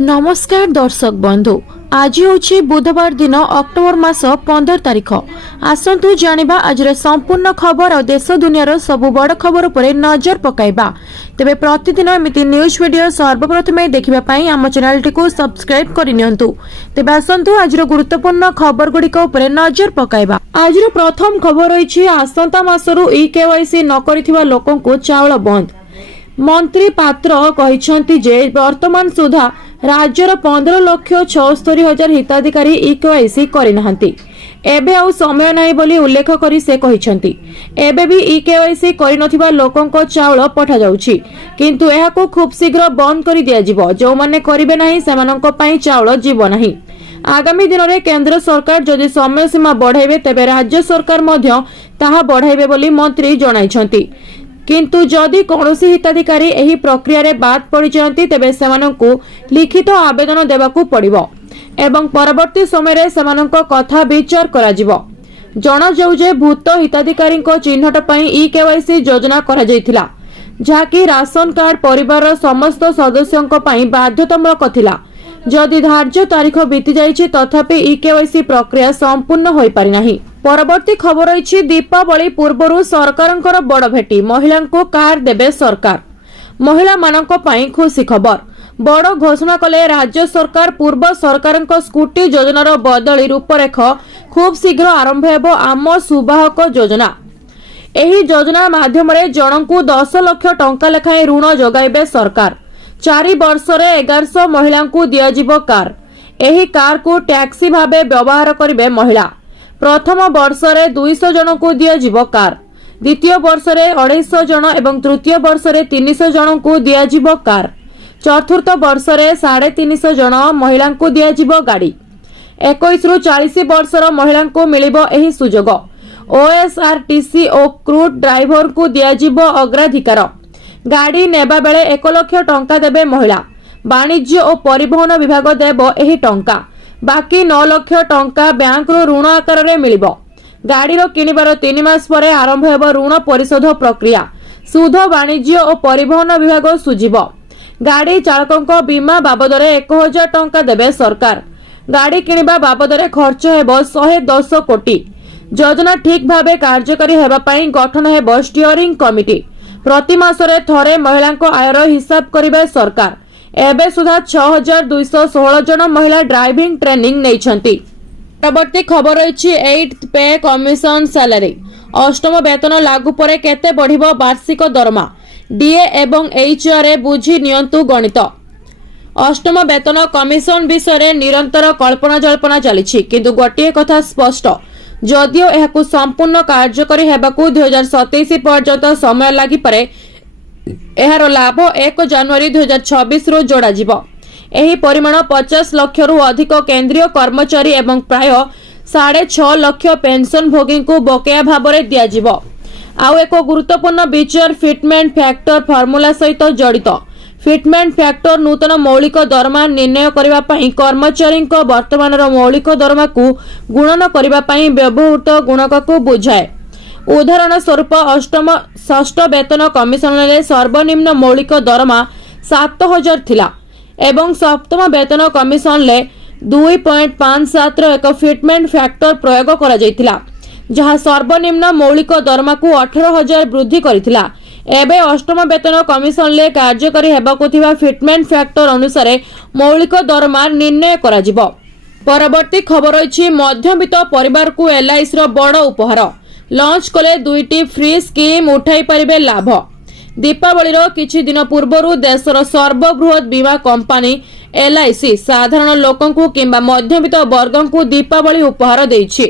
नमस्कार दर्शक बंधु, आज हूँ बुधवार दिन अक्टोबर मास 15 तारिख। आसतु जानिबा आज संपूर्ण खबर और देश दुनियार सबु बड़ खबर पर नजर पकाइबा। तेबे प्रतिदिन एमिति न्यूज वीडियो सर्वप्रथमे देखिबा पई आम चैनल टी को सब्सक्राइब करि नियंतु। तेबे आसतु आज गुरुत्वपूर्ण खबर गुड़िक उपर नजर पकाइबा। आज प्रथम खबर रही आसंता मासरु ई-केवाईसी न करिथिबा लोकंकु चाउल बंद। मंत्री पात्र कहिसंती जे वर्तमान सुधा राज्यर 15,76,000 हिताधिकारी ई-केवाईसी करिनाहांती। एबे आउ समय नाही बोली उल्लेख करी से कहिसंती एबे भी ई-केवाईसी करिनथिबा लोकंको चाउल पठा जाउछि, किंतु एहाको खूब शीघ्र बंद करि दिया जिवो। जो माने करिवे नाही सेमानंको पई चाउल जीव नाही। आगामी दिन में केंद्र सरकार जदि समय सीमा बढ़ाइबे तेबे राज्य सरकार मध्य ताहा बढ़ाइबे बोली मंत्री जणाइछंती। किंतु जदि कौनसी हिताधिकारी एही प्रक्रिया रे बाद पड़ी जाती तेबे सेमानंकु लिखित आवेदन देबाकू पड़िबो एवं परवर्ती समय रे सेमानंको कथा विचार करा जिवो। जणा जाउ जे भूत हिताधिकारी चिन्हट पई ई-केवाईसी योजना करा जायतिला, जाकी राशन कार्ड परिवार समस्त सदस्यंक पई बाध्यतामूलक थिला। जदि धार्य तारीख बीती जाइछि तथापि ई-केवाईसी प्रक्रिया संपूर्ण होई पारि नाही। परवर्ती खबर रही दीपावली पूर्व सरकार बड़ भेटी, महिला को कार देबे सरकार। महिला मानक पई खुशी खबर। बड़ घोषणा कले राज्य सरकार। पूर्व सरकार स्कूटी योजनार बदली रूपरेख खूब शीघ्र आरंभ हेबो आम सुवाहक योजना। एही योजना माध्यम जनकू 10 लाख टंका लेखाएं ऋण जोगाइबे सरकार। 4 वर्ष रे 1100 महिला को दियाजिबो कार। एही कार को टैक्सी भाबे व्यवहार करिबे महिला। प्रथम वर्ष रे 200 जन को दियाजिबो कार, द्वितीय वर्ष रे 250 जन एवं तृतीय वर्ष रे 300 जन को दियाजिबो कार, चतुर्थ वर्ष रे 350 जन महिला को दियाजिबो गाड़ी। 21 रु 40 वर्षर महिला को मिलिबो एही सुजोग। ओएसआरटीसी और क्रूड ड्राइवर को दियाजिबो अग्राधिकार। गाड़ी नेबा बेले 1 लाख टंका देबे महिला। वाणिज्य और परिवहन विभाग देबो एही टंका। बाकी 9 लाख टंका बैंक रो ऋण आकार रे मिलिबो। गाड़ी रो किनिबार 3 मास परे आरंभ हेबो ऋण परिशोध प्रक्रिया। सुध वाणिज्य और परिवहन विभाग सुझिबो। गाड़ी चालकंको बीमा बाबद रे 1000 टंका देबे सरकार। गाड़ी किनिबा बाबद रे खर्च हेबो 110 कोटी। योजना ठीक भाबे कार्यकारी हेबा पई गठन हेबो स्टीयरिंग कमिटी। प्रति मास रे थरे महिलांको आयर हिसाब करिबे सरकार। एबे सुधा 6216 जन महिला ड्राइविंग ट्रेनिंग नैछंती। परवर्ती खबर रही 8th पे कमिशन सैलरी। अष्टम वेतन लागू परे केते बढ़िबो वार्षिक दरमा। डीए एवं एचआर बुझी नियंतु गणित। अष्टम वेतन कमिशन विषय निरंतर कल्पना जल्पना चली, किंतु गोटे कथा स्पष्ट, जदियो एहाकु संपूर्ण कार्यकारी हेबाकू 2027 पर्यंत समय लागि पारे, एहार लाभ 1 जनवरी 2026 रु जोड़ा जिवो। एही परिमाण 50 लाख रु अधिक केंद्रीय कर्मचारी एवं प्राय 6.5 लाख पेंशन भोगी को बकेया भाव में दिया जिवो। आउ एक गुरुत्वपूर्ण विचार फिटमेंट फैक्टर फॉर्मूला सहित जड़ित। फिटमेंट फैक्टर नूतन मौलिक दरमा निर्णय करबा पई कर्मचारी वर्तमान मौलिक दरमा को गुणन करबा पई व्यवहृत गुणक को बुझाए। उदाहरण स्वरूप षष्ठ वेतन कमिशन सर्वनिम्न मौलिक दरमा 7000 थिला एवं सप्तम वेतन कमिशन 2.57 एक फिटमेंट फैक्टर प्रयोग करा जायतिला, जहां सर्वनिम्न मौलिक दरमा को 18,000 वृद्धि करिथिला। एबे अष्टम वेतन कमिशन कार्यकारी हेबाकु थिबा फिटमेंट फैक्टर अनुसार मौलिक दरमा निर्णय करा जिवो। परवर्ती खबर रही मध्यवित्त परिवार को एलआईसी रो बड़ उपहार। लॉन्च कले 2टी फ्री स्कीम उठाई पारिबे लाभ। दीपावली किछि दिन पूर्व देशर सर्वबृहत बीमा कंपनी एलआईसी साधारण लोकंकु किंबा मध्यवित्त वर्गंकु दीपावली उपहार देछि।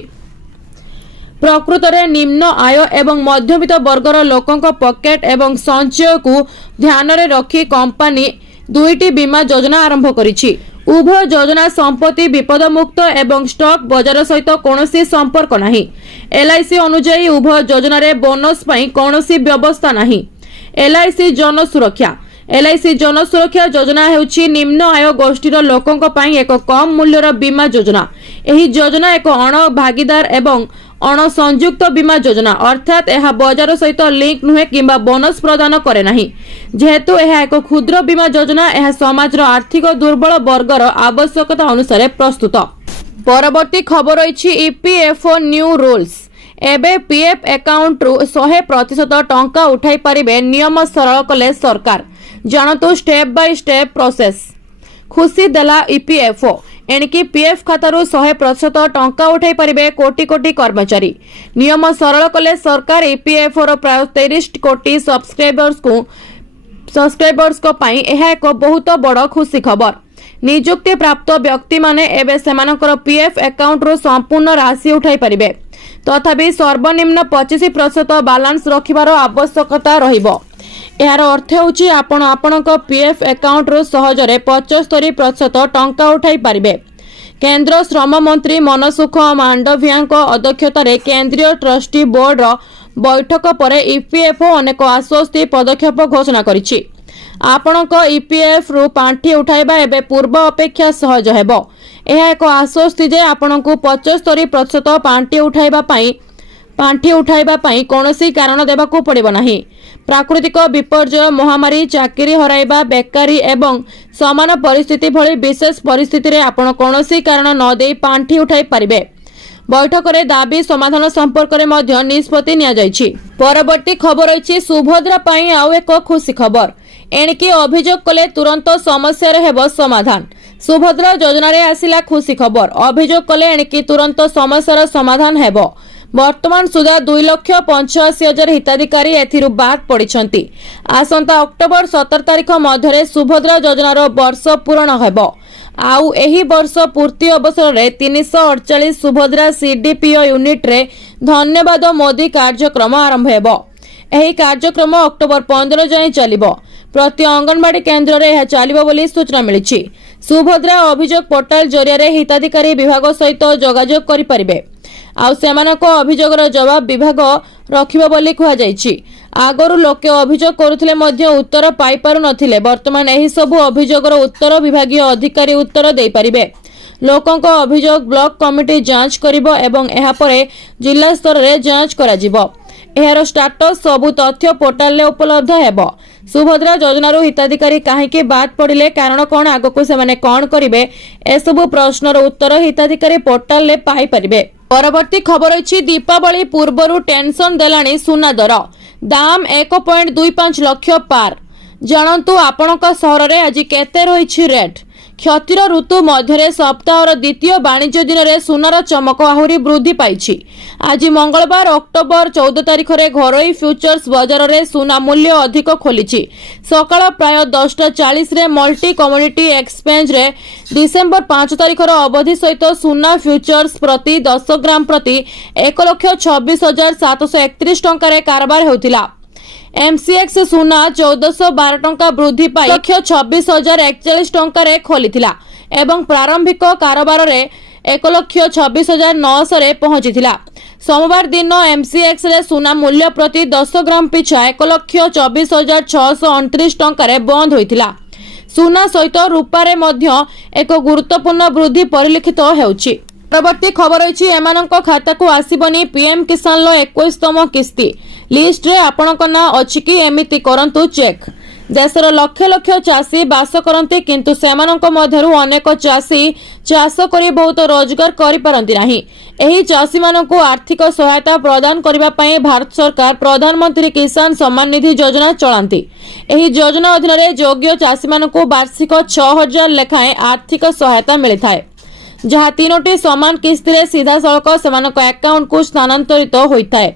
प्रकृत रे निम्न आय एवं मध्यवित्त वर्गर लोकंक पॉकेट एवं संचय को ध्यान रे रखी कंपनी 2टी बीमा योजना आरंभ करिछि। उभय योजना संपत्ति विपद मुक्त एवं स्टॉक बाजार सहित कौनसी संपर्क नहीं। एलआईसी अनुसार उभय योजना रे बोनस पई कौनसी व्यवस्था नहीं। एलआईसी जन सुरक्षा। एलआईसी जन सुरक्षा योजना हेउछि निम्न आय गोष्ठीर लोकंक पई एक कम मूल्यर बीमा योजना। एही योजना एक अण भागीदार एवं अणसंयुक्त बीमा योजना अर्थात यह बजार सहित लिंक नुहे किंबा बोनस प्रदान करे नहीं जेहेतु यह एक क्षुद्र बीमा योजना यह समाजर आर्थिक दुर्बल वर्गर आवश्यकता अनुसार प्रस्तुत। परवर्ती खबर रही ईपीएफओ न्यू रूल्स एबे पीएफ अकाउंट रु 100% टंका उठाई पारिबे नियम सरल कले सरकार जानतु स्टेप बाय स्टेप प्रोसेस खुशी देला ईपीएफओ एणिकी पीएफ खातारू 100% टंका उठाई पारिबे कोटी कोटी कर्मचारी नियम सरल कले सरकार ईपीएफओ रो प्राय 23 कोटी सब्सक्राइबर्स को पाई यह एक बहुत बड़ खुशी खबर। नियुक्ति प्राप्त व्यक्ति माने एबे सेमानकर पीएफ अकाउंट रो संपूर्ण राशि उठाई पारिबे तथापि सर्वनिम्न 25% बैलेंस रखिबार आवश्यकता रहिबो। यार अर्थ होची आपण आपणक पीएफ अकाउंट रो सहजरे 75% टंका उठाई पारिबे। केंद्र श्रम मंत्री मनसुख मांडवियाଙ୍କ अध्यक्षतार केंद्रीय ट्रस्टी बोर्ड रो बैठक पर ईपीएफओ अनेक आश्वस्ति पदक्षेप घोषणा करिछि। आपणक ईपीएफ रु पांठी उठाइबा एबे पूर्व अपेक्षा सहज हेबो। यह एक आश्वस्ति जे आपणकु 75% पांठी उठाइबा पई कोनोसी कारण देबाकू पड़िबो नाही। प्राकृतिक विपर्यय महामारी चाकरी हराइबा बेकारी एवं समान परिस्थिति भली विशेष परिस्थिति रे आपण कोनोसी कारण न देई पांठी उठाई पारिबे। बैठक रे दाबी समाधान संपर्क रे मध्य निष्पत्ति निया जायछि। परवर्ती खबर रही सुभद्रा पई आउ एक खुशी खबर एणिकी अभियोग कले तुरंत समस्या रे हेबो समाधान। सुभद्रा योजना रे आसिला खुशी खबर अभियोग कले एणिकी तुरंत समस्या समाधान हेबो। वर्तमान सुधा 2,85,000 हिताधिकारी एथिरु बाद पड़िछंती। आसंता अक्टोबर 17 तारिख मध्यरे सुभद्रा योजनार वर्ष पूर्ण हेबो। आउ एही वर्ष पूर्ति अवसर रे 348 सुभद्रा सीडीपीओ यूनिट रे धन्यवाद मोदी कार्यक्रम आरंभ हेबो। एही कार्यक्रम अक्टोबर 15 जाए चलिबो। प्रति अंगनवाड़ी केन्द्र रे यह चलिबो बोली सूचना मिलिछि। सुभद्रा अभियोग पोर्टाल जरिया हिताधिकारी विभाग सहित जोगाजोग करि परिबे। आउ सेमानक अभियोगर जवाब विभाग रखिबो बोली कहा जायछि। आगरु लोके अभियोग करुथिले मध्य उत्तर पाई पारु नथिले वर्तमान एही सब अभियोगर उत्तर विभागीय अधिकारी उत्तर देई परिबे। लोकंक अभियोग ब्लॉक कमिटी जांच करिबो एवं एहा परे जिला स्तर रे जांच करा जिवो। एहार स्टेटस सबु तथ्य पोर्टाल रे उपलब्ध हेबो। सुभद्रा योजनारू हिताधिकारी काहेकि बाद पड़िले कारण कौन आगकू सेमाने कौन करिवे एसबु प्रश्नर उत्तर हिताधिकारी पोर्टाल रे पाई परिबे। परवर्ती खबर अछि दीपावली पूर्वरु टेंशन देलानी सुना दर दाम 1.25 लाख पार जानतु आपणक सहर रे आज केते रहिछि रेट। क्षतिर ऋतु मध्य सप्ताहर द्वितीय वाणिज्य दिन में सुनार चमक आहुरी वृद्धि पाई। आज मंगलवार अक्टोबर 14 तारिख में घरोई फ्यूचर्स बाजार में सुना मूल्य अधिक खोली। सकाळ प्राय 10:40 रे मल्टी कमोडिटी एक्सचेंज रे डिसेम्बर 5 तारिखर अवधि सहित सुना फ्यूचर्स प्रति 10 ग्राम प्रति 1,26,731 टंकार कारोबार होतिला। एमसीएक्स सुना 1412 टंका वृद्धि पाई 1,26,041 टंकार खोलीथिला एवं प्रारंभिक कारोबार रे 1,26,900 रे पहुंचीथिला। सोमवार दिन एमसीएक्स रे सुना मूल्य प्रति 10 ग्राम पिछा 1,24,629 टंकार बंद होइथिला। सुना सहित रूपा रे मध्य एक गुरुत्वपूर्ण वृद्धि परिलक्षित हेउछि। परवर्ती खबर अछि एमानक खाता को आसीबनी पीएम किसान लो 21तम किस्ती लिस्ट रे आपणक ना अछि कि एमिति करंतु चेक। देशर लक्ष लक्ष चाषी बास करते किंतु सेमानक मध्यरु अनेक चाषी चाष करी बहुत रोजगार करि पारंती नाही। एही चाषी मानकु आर्थिक सहायता प्रदान करिबा पई भारत सरकार प्रधानमंत्री किसान सम्मान निधि योजना चलांती। एही योजना अधीन रे योग्य चाषी मानकु वार्षिक 6,000 लेखाएं आर्थिक सहायता मिलिथाय जहाँ 3टी समान किस्ती रे सीधा सड़क सेमानक अकाउंट को स्थानांतरित होइथाय।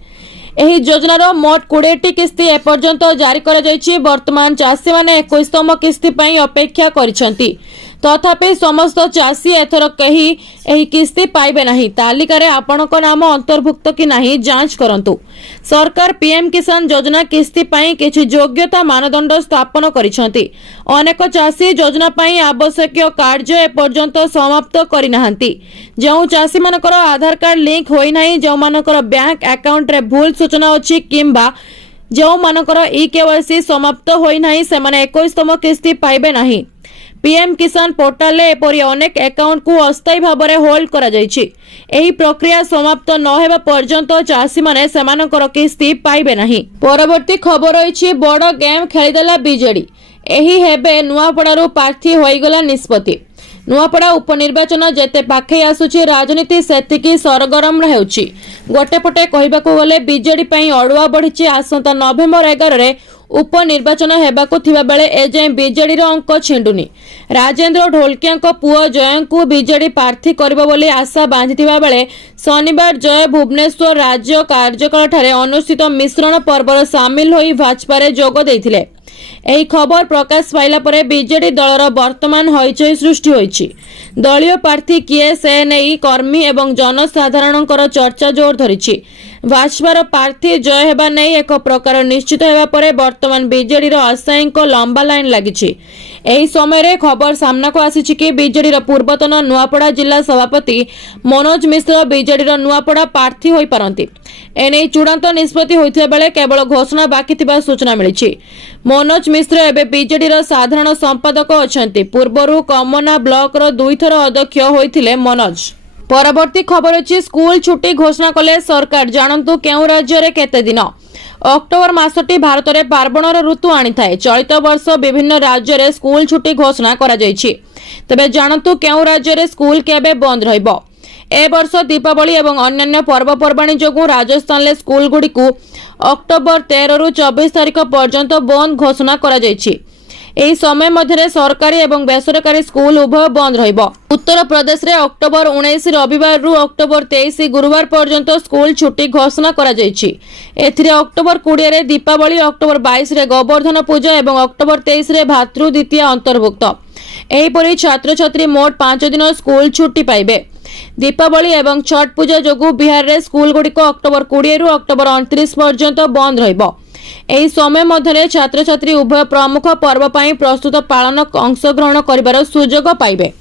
एही योजनार मोट 20टी किस्ती एपर्यंत जारी करा जायछि। वर्तमान चाषी माने 21तम किस्ती पई अपेक्षा करिसंती तथापि समस्त चाषी एथर कही एही किस्ती पाइबे नाही। तालिका रे आपणक नाम अंतर्भुक्त कि नाही जांच करंतु। सरकार पीएम किसान योजना किस्ती पई किछि योग्यता मानदंड स्थापन करिसंती। अनेक चाषी योजना पई आवश्यक कार्य एपर्यंत समाप्त करि नाहंती। जेउ चाषी मानकर आधार कार्ड लिंक होई नाही, जेउ मानकर बैंक अकाउंट रे भूल सूचना अछि किंबा जेउ मानकर ई केवाईसी समाप्त होई नाही सेमाने 21तम किस्ती पाइबे नाही। पीएम किसान पोर्टाल एपरी अनेक अकाउंट को अस्थायी भाव में होल्ड करा जायछि। एही प्रक्रिया समाप्त न हेबा पर्यंत चाषी माने सेमानकर किस्ती पाइबे नाही। परवर्ती खबर रहिछि बड़ गेम खेलिदेला बीजेडी। एही हेबे नुआपड़ारू प्रार्थी होइगला निष्पत्ति। नुआपड़ा उपनिर्वाचन जेते पाखे आसुछि राजनीति सेतिकी सरगरम हेउछि। गोटेपटे कहिबाकू गले बीजेडी पई अडुआ बढ़िछि। आसंता नवेम्बर 11 रे उपनिर्वाचन हेबाकू थिबा बेले एजाए बीजेडी रो अंक छिंडुनी। राजेंद्र ढोलकिया पुओ जय को बीजेडी प्रार्थी करिबो बोली आशा बांधिथिबा बेले शनिवार जय भुवनेश्वर राज्य कार्यकाल ठारे अनुष्ठित मिश्रण पर्वर सामिल होई भाजपा रे जोग देइथिले। एही खबर प्रकाश पाइला परे बीजेडी दलर वर्तमान हईचई सृष्टि होईछि। दलीय प्रार्थी किए से नहीं कर्मी एवं जनसाधारणकर चर्चा जोर धरिछि। भाजपार प्रार्थी जय हेबा नहीं एक प्रकार निश्चित हेबा परे वर्तमान बीजेडी रो आशायी को लंबा लाइन लागिछि। एही समय रे खबर सामना को आसीछि कि बीजेडी रो पूर्वतन नुआपड़ा जिला सभापति मनोज मिश्र बीजेडी रो नुआपड़ा प्रार्थी होई पारंती। एने चूड़ांत निष्पत्ति होइथिबा बेले केवल घोषणा बाकी थिबा सूचना मिलिछि। मनोज मिश्र एबे बीजेडी रो साधारण संपादक अछंती। पूर्वरु कमना ब्लॉक रो 2 थर अध्यक्ष होइथिले मनोज। परवर्ती खबर अछि स्कूल छुट्टी घोषणा कले सरकार। जानंतु केउ राज्य रे केते दिन। अक्टोबर मासटी भारत रे पार्वणर ऋतु आनी थाए। चलित वर्ष विभिन्न राज्य रे स्कूल छुट्टी घोषणा करा जायछि। तबे जानंतु केउ राज्य रे स्कूल केबे बंद रहिबो। ए वर्ष दीपावली एवं अन्य पर्वपर्वाणी जोगु राजस्थान ले स्कूल गुडी को अक्टोबर 13 रु 24 तारिख पर्यंत बंद घोषणा करा जायछि। एही समय मध्य सरकारी एवं बेसरकारी स्कूल उभय बंद रहिबो। उत्तर प्रदेश रे अक्टोबर 19 रविवार रु अक्टोबर 23 गुरुवार पर्यंत स्कूल छुट्टी घोषणा करा जायछि। एथिरे अक्टोबर 20 रे दीपावली, अक्टोबर 22 रे गोवर्धन पूजा एवं अक्टोबर 23 रे भातृ द्वितीया अंतर्भुक्त। एहीपरि छात्र छात्री मोट 5 दिन स्कूल छुट्टी पाइबे। दीपावली एवं छठ पूजा जोगु बिहार रे स्कूल गुड़िक अक्टोबर 20 रु अक्टोबर 29 पर्यंत बंद रहिबो। एही समय मध्य छात्र छात्री उभय प्रमुख पर्व पई प्रस्तुत पालन अंशग्रहण करिबार सुजोग पाइबे।